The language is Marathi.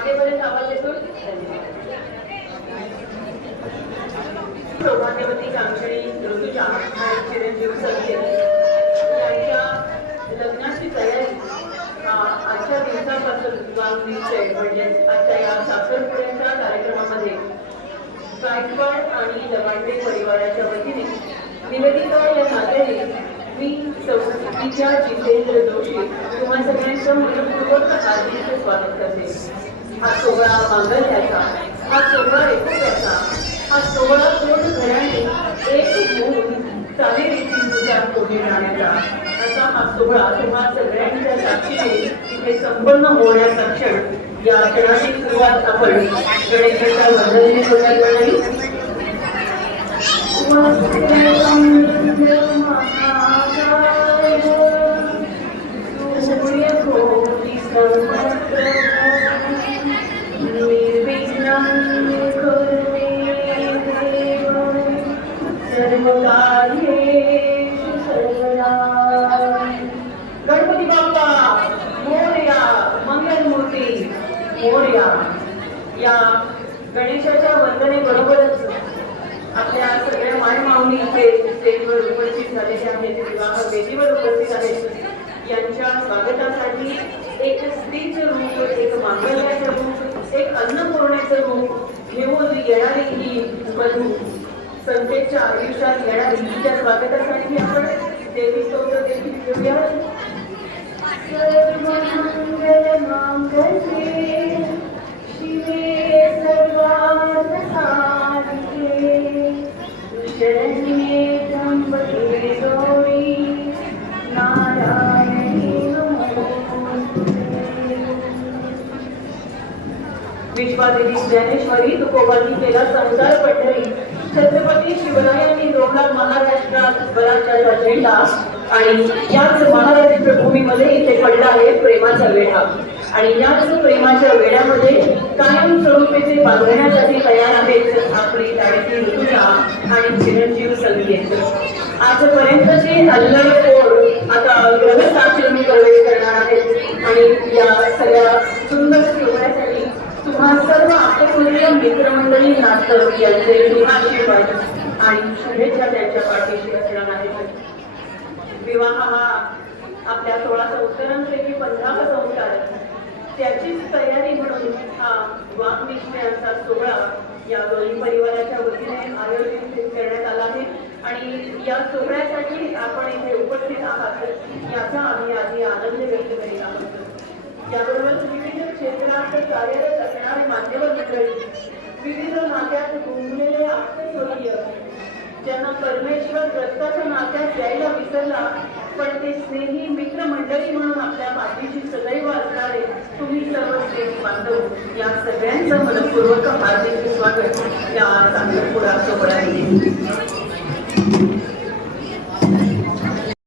मागेपर्यंत आवाज येतो. सौभाग्यवती कांचणी ऋतुजा आणि चिरंजीव संकेत यांच्या लग्नाची तयारी आजच्या दिवसापासून म्हणजे आजच्या या साखरपुड्याच्या कार्यक्रमामध्ये गायकवाड आणि लवांडे परिवाराच्या वतीने निवेदिता या नात्याने मी सौभाग्यवतीच्या जितेंद्र जोशी तुम्हा सगळ्यांचं मनपूर्वक हार्दिक स्वागत करते. हा सोहळा मांगल्याचा, हा सोहळा एकोप्याचा, हा सोहळा दोन घराणे एक होऊन चाले रीतीनुसार पुढे जाण्याचा असा हा सोहळा तुम्हा सगळ्यांच्या साक्षीने तिथे संपन्न होण्याचा क्षण. या क्षणाची सुरुवात आपण गणेशाच्या वंदनेने करूया. गणपती बाप्पा मोरया, मंगलमूर्ती मोरया. या गणेशाच्या वंदने बरोबरच आपल्या सगळ्या मायमाऊली इथे स्टेजवर उपस्थित झालेले आहेत, विवाह वेदीवर उपस्थित आहेत. यांच्या स्वागतासाठी एक स्त्रीचं रूप, एक मांगल्याचं रूप, एक अन्नपूर्णेचं रूप घेऊन येणारी ही वधू, संकेतच्या आयुष्यात येणारी तिच्या स्वागतासाठी आपण देवी स्तोत्र देखील घेऊया. शिवे सर्वार्थ साधिके शरण्ये त्र्यंबके गौरी नारायणी नमोस्तुते. विश्वादेवी ज्ञानेश्वरी तुकोबांनी केला संसार पंढरी. छत्रपती शिवरायांनी जोडला महाराष्ट्रात स्वराज्याचा झेंडा आणि याच महाराष्ट्र भूमीमध्ये इथे पडला आहे प्रेमाचा वेढा. आणि याच प्रेमाच्या वेड्यामध्ये कायम स्वरूपीचे बांधण्यासाठी तयार आहेत आपली लाडकी ऋतुजा आणि चिरंजीव संकेत. आजपर्यंतचे अल्लड आता ग्रहस्थाश्रमी प्रवेश करणार आहेत आणि या सगळ्या सुंदर सोहळ्यासाठी तुम्हा सर्व आपल्या मित्रमंडळी नाटक यांचे शुभाशीर्वाद आणि शुभेच्छा त्यांच्या पाठीशी असणार आहेत. विवाह हा आपल्या 16 संस्कारांपैकी 15वा संस्कार, त्याचीच तयारी म्हणून हा वाघनिश्चयाचा सोहळा या दोन्ही परिवाराच्या वतीने आयोजित करण्यात आला आहे. आणि या सोहळ्यासाठी आपण इथे उपस्थित आहात याचा आम्ही आधी आनंद व्यक्त करीत आहोत. याबरोबरच विविध क्षेत्रात कार्यरत असणारे मान्यवर मंडळी, विविध नात्यात गुंतलेले आत्मस्वकीय, ज्यांना परमेश्वर रक्ताच्या नात्यात द्यायला विसरला पण ते स्नेही मित्र मंडळी म्हणून आपल्या पाठीशी सदैव असणारे तुम्ही सर्व स्नेही बांधव, या सगळ्यांचं मनपूर्वक हार्दिक स्वागत या साखरपुडा सोहळ्यामध्ये.